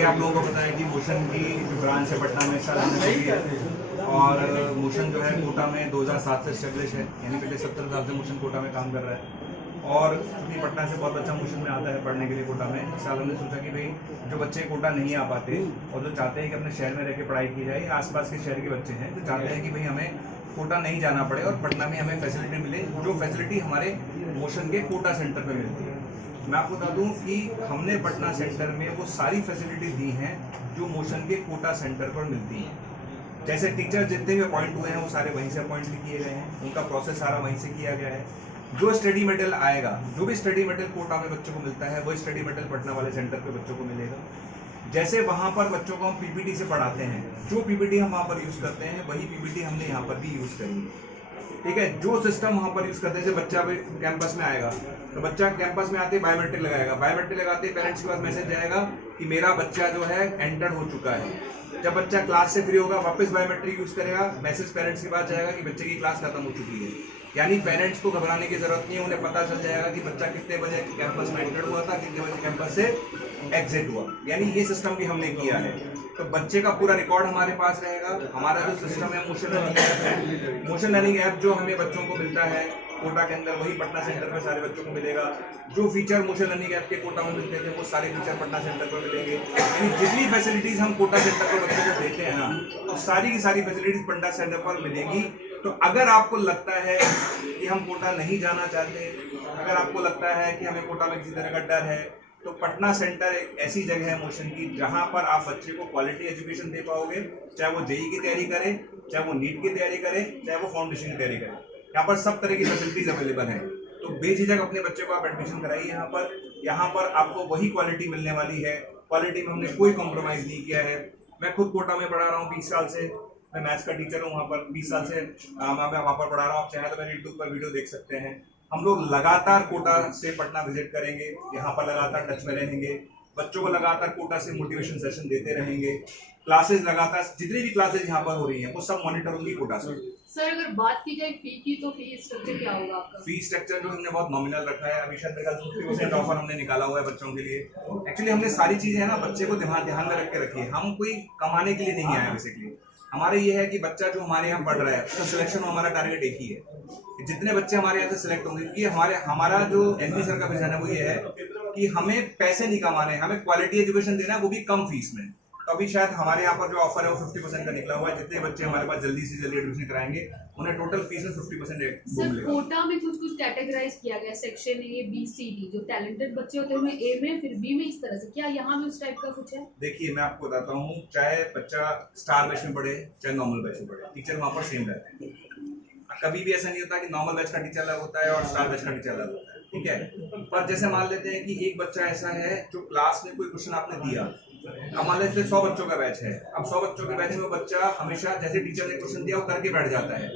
कि आप लोगों को पता है कि मोशन की जो ब्रांच है पटना में सालाना होती है और मोशन जो है कोटा में 2007 से एस्टेब्लिश है, यानी पिछले 70 साल से मोशन कोटा में काम कर रहा है। और क्योंकि पटना से बहुत बच्चा मोशन में आता है पढ़ने के लिए कोटा में, इस साल हमने सोचा कि भाई जो बच्चे कोटा नहीं आ पाते और जो चाहते हैं कि अपने शहर में रह के पढ़ाई की जाए, आसपास के शहर के बच्चे हैं जो चाहते हैं कि भाई हमें कोटा नहीं जाना पड़े और पटना में हमें फैसिलिटी मिले, जो फैसिलिटी हमारे मोशन के कोटा सेंटर पर मिलती है। मैं आपको बता दूं कि हमने पटना सेंटर में वो सारी फैसिलिटी दी हैं जो मोशन के कोटा सेंटर पर मिलती हैं। जैसे टीचर जितने भी अपॉइंट हुए हैं वो सारे वहीं से अपॉइंट भी किए गए हैं, उनका प्रोसेस सारा वहीं से किया गया है। जो स्टडी मटेरियल आएगा, जो भी स्टडी मटेरियल कोटा में बच्चों को मिलता है, वो स्टडी मटेरियल पटना वाले सेंटर पे बच्चों को मिलेगा। जैसे वहाँ पर बच्चों को हम पीपीटी से पढ़ाते हैं, जो पीपीटी हम वहाँ पर यूज़ करते हैं वही पीपीटी हमने यहाँ पर भी यूज़ करी है। ठीक है, जो सिस्टम वहाँ पर यूज़ करते हैं, जैसे बच्चा भी कैंपस में आएगा तो बच्चा कैंपस में आते ही बायोमेट्रिक लगाएगा, बायोमेट्रिक लगाते ही पेरेंट्स के पास मैसेज जाएगा कि मेरा बच्चा जो है एंटर हो चुका है। जब बच्चा क्लास से फ्री होगा वापस बायोमेट्रिक यूज़ करेगा, मैसेज पेरेंट्स के पास जाएगा कि बच्चे की क्लास खत्म हो चुकी है। यानी पेरेंट्स को घबराने की जरूरत नहीं है, उन्हें पता चल जाएगा कि बच्चा कितने बजे कैंपस में एंटर हुआ था, कितने बजे कैंपस से एग्जिट हुआ। यानी ये सिस्टम भी हमने किया है, तो बच्चे का पूरा रिकॉर्ड हमारे पास रहेगा। हमारा जो सिस्टम है मोशन लर्निंग ऐप है, मोशन लर्निंग ऐप जो हमें बच्चों को मिलता है कोटा के अंदर, वही पटना सेंटर पर सारे बच्चों को मिलेगा। जो फीचर मोशन लर्निंग ऐप के कोटा में मिलते थे वो सारे फीचर पटना सेंटर पर मिलेंगे। यानी जितनी फैसिलिटीज हम कोटा सेंटर पर बच्चों को देते हैं ना, तो सारी की सारी फैसिलिटीज पटना सेंटर पर मिलेंगी। तो अगर आपको लगता है कि हम कोटा नहीं जाना चाहते, अगर आपको लगता है कि हमें कोटा में किसी तरह का डर है, तो पटना सेंटर एक ऐसी जगह है मोशन की जहां पर आप बच्चे को क्वालिटी एजुकेशन दे पाओगे, चाहे वो जेईई की तैयारी करे, चाहे वो नीट की तैयारी करे, चाहे वो फाउंडेशन की तैयारी करे। यहाँ पर सब तरह की फैसिलिटीज अवेलेबल है, तो बेझिझक अपने बच्चे को आप एडमिशन कराइए। यहाँ पर आपको वही क्वालिटी मिलने वाली है। क्वालिटी में हमने कोई कॉम्प्रोमाइज़ नहीं किया है। मैं खुद कोटा में पढ़ा रहा हूँ 20 साल से, मैं मैथ्स का टीचर हूँ वहाँ पर 20 साल से मैं वहाँ पर पढ़ा रहा हूँ। आप चाहे तो मेरे यूट्यूब पर वीडियो देख सकते हैं। हम लोग लगातार कोटा से पटना विजिट करेंगे, यहाँ पर लगातार टच में रहेंगे, बच्चों को लगातार कोटा से मोटिवेशन सेशन देते रहेंगे। क्लासेस लगातार जितनी भी क्लासेस यहाँ पर हो रही हैं वो सब मॉनिटर होंगी कोटा से। सर अगर बात की जाए फी की, तो फी स्ट्रक्चर क्या होगा आपका? फी स्ट्रक्चर जो हमने बहुत नॉमिनल रखा है, अभी शायद मेरे ख्याल 50% ऑफर हमने निकाला हुआ है बच्चों के लिए। एक्चुअली हमने सारी चीजें है ना बच्चे को ध्यान में रख के रखी है। हम कोई कमाने के लिए नहीं आए बेसिकली। हमारे ये है कि बच्चा जो हमारे यहाँ पढ़ रहा है उसका सिलेक्शन हमारा टारगेट एक ही है कि जितने बच्चे हमारे यहाँ से सिलेक्ट होंगे, क्योंकि हमारा जो एमपी सर का विजन है वो ये है कि हमें पैसे नहीं कमाने हैं, हमें क्वालिटी एजुकेशन देना है, वो भी कम फीस में। तो अभी शायद हमारे यहाँ पर जो ऑफर है वो 50% का निकला हुआ है। जितने बच्चे हमारे पास जल्दी से जल्दी एडमिशन कराएंगे उन्हें टोटल फीस में 50% सर कोटा में कुछ कैटेगराइज किया गया, section A B C D. जो टैलेंटेड बच्चे होते हैं उन्हें ए में, फिर बी में, इस तरह से। क्या यहाँ में उस टाइप का कुछ है? देखिए मैं आपको बताता हूँ, चाहे बच्चा स्टार बैच में पढ़े चाहे नॉर्मल बैच में पढ़े, टीचर वहाँ पर सेम रहते हैं। कभी भी ऐसा नहीं होता कि नॉर्मल बैच का टीचर अलग होता है और स्टार बैच का टीचर अलग होता है। ठीक है, पर जैसे मान लेते हैं कि एक बच्चा ऐसा है जो क्लास में कोई क्वेश्चन आपने दिया, अब मान लेते 100 बच्चों का बैच है। अब 100 बच्चों के बैच में वो बच्चा हमेशा जैसे टीचर ने क्वेश्चन दिया वो करके बैठ जाता है,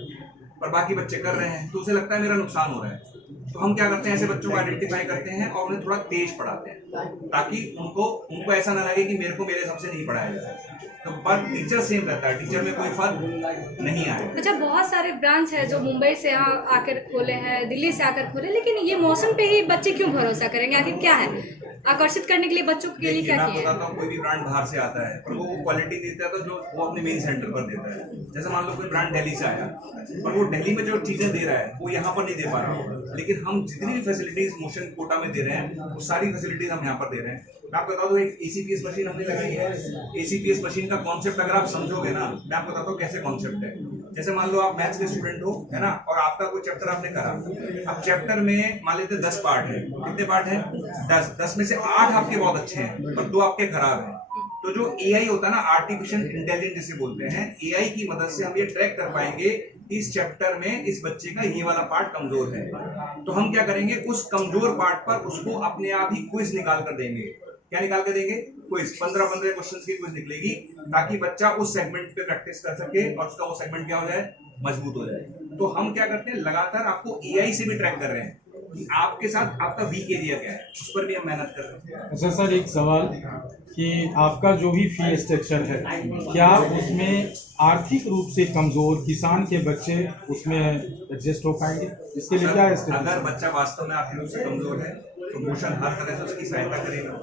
पर बाकी बच्चे कर रहे हैं तो उसे लगता है मेरा नुकसान हो रहा है। तो हम क्या करते हैं, ऐसे बच्चों को आइडेंटिफाई करते हैं और उन्हें थोड़ा तेज पढ़ाते हैं ताकि उनको ऐसा ना लगे कि मेरे को मेरे हिसाब से नहीं पढ़ाया जा रहा है। तो पर टीचर सेम रहता है, टीचर में कोई फर्क नहीं आया। अच्छा, बहुत सारे ब्रांच है जो मुंबई से यहाँ आकर खोले हैं, दिल्ली से आकर खोले, लेकिन ये मौसम पे ही बच्चे क्यों भरोसा करेंगे? आखिर क्या है आकर्षित करने के लिए बच्चों के लिए क्या किया? बताता हूँ, कोई भी ब्रांड बाहर से आता है पर वो क्वालिटी देता है तो जो वो अपने मेन सेंटर पर देता है। जैसे मान लो कोई ब्रांड दिल्ली से आया पर वो दिल्ली में जो चीजें दे रहा है वो यहाँ पर नहीं दे पा रहा होगा, लेकिन हम जितनी भी फैसिलिटीज मोशन कोटा में दे रहे हैं वो सारी फैसिलिटीज हम यहाँ पर दे रहे हैं। मैं आपको बता दूं, एक ACPS मशीन हमने लगाई है। ACPS मशीन का कॉन्सेप्ट अगर आप समझोगे ना, मैं आपको बताता हूँ कैसे कॉन्सेप्ट है। जैसे मान लो आप मैथ्स के स्टूडेंट हो, है ना, और आपका कोई चैप्टर आपने करा, अब चैप्टर में मान लेते 10 पार्ट है। कितने पार्ट है? 10 में से 8 आपके बहुत अच्छे हैं और 2 आपके खराब हैं। तो जो AI होता है ना, आर्टिफिशियल इंटेलिजेंस जिसे बोलते हैं, AI की मदद से हम ये ट्रैक कर पाएंगे इस चैप्टर में इस बच्चे का ये वाला पार्ट कमजोर है। तो हम क्या करेंगे, उस कमजोर पार्ट पर उसको अपने आप ही क्विज निकाल कर देंगे। क्या निकाल के देंगे? क्विज। 15 क्वेश्चंस की क्विज निकलेगी ताकि बच्चा उस सेगमेंट पे प्रैक्टिस कर सके और उसका वो सेगमेंट क्या हो जाए, मजबूत हो जाए। तो हम क्या करते हैं, लगातार आपको AI से भी ट्रैक कर रहे हैं कि आपके साथ आपका वीक एरिया क्या है, उस पर भी हम मेहनत कर रहे हैं। अच्छा सर, एक सवाल कि आपका जो भी फी स्ट्रक्चर है, क्या उसमें आर्थिक रूप से कमजोर किसान के बच्चे उसमें एडजस्ट हो पाएंगे? इसके लिए क्या है? अगर बच्चा वास्तव में आर्थिक रूप से कमजोर है तो मोशन हर तरह से उसकी सहायता करेगा।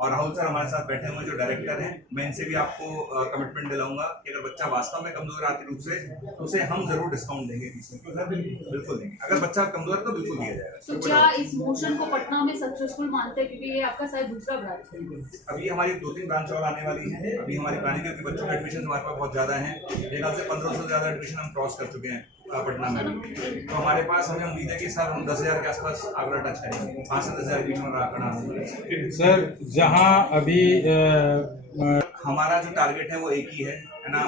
और राहुल सर हमारे साथ बैठे हुए जो डायरेक्टर हैं, मैं इनसे भी आपको कमिटमेंट दिलाऊंगा कि अगर बच्चा वास्तव में कमजोर है आर्थिक रूप से तो उसे हम जरूर डिस्काउंट देंगे फीस में। बिल्कुल देंगे। अगर बच्चा कमजोर है तो बिल्कुल दिया जाएगा। तो क्या इस मोशन को पटना में सक्सेसफुल मानते हैं, क्योंकि ये आपका शायद दूसरा ब्रांच है? अभी हमारी 2-3 ब्रांच और आने वाली है। अभी हमारी प्लानिंग है कि बच्चों के एडमिशन हमारे पास बहुत ज्यादा है। मेरे ख्याल से 1500 से ज्यादा एडमिशन हम क्रॉस कर चुके हैं पटना में। तो हमारे पास हमें उम्मीद है कि सर हम 10,000 के आसपास आंकड़ा टच करेंगे। 5 से 10,000 के बीच में आंकड़ा। सर जहां अभी हमारा जो टारगेट है वो एक ही है ना।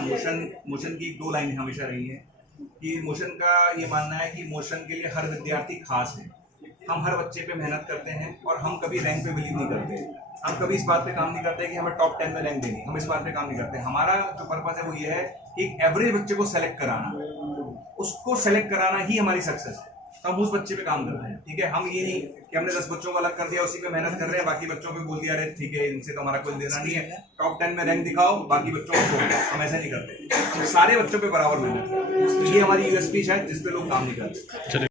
मोशन की 2 लाइन हमेशा रही है कि मोशन का ये मानना है कि मोशन के लिए हर विद्यार्थी खास है। हम हर बच्चे पे मेहनत करते हैं और हम कभी रैंक पे बिलीव नहीं करते। हम कभी इस बात पे काम नहीं करते कि हमें टॉप 10 में रैंक देनी, हम इस बात पे काम नहीं करते। हमारा जो पर्पस है वो ये है कि एक एवरेज बच्चे को सेलेक्ट कराना, उसको सेलेक्ट कराना ही हमारी सक्सेस है। तो हम उस बच्चे पे काम कर रहे हैं। ठीक है, हम ये नहीं कि हमने 10 बच्चों को अलग कर दिया उसी पे मेहनत कर रहे हैं, बाकी बच्चों पे बोल दिया अरे ठीक है इनसे तो हमारा कोई लेना नहीं है, टॉप 10 में रैंक दिखाओ बाकी बच्चों को छोड़ दो। हम ऐसा नहीं करते, हम सारे बच्चों पे बराबर मेहनत करते हैं। ये हमारी यूएसपी है जिस पे लोग काम नहीं करते।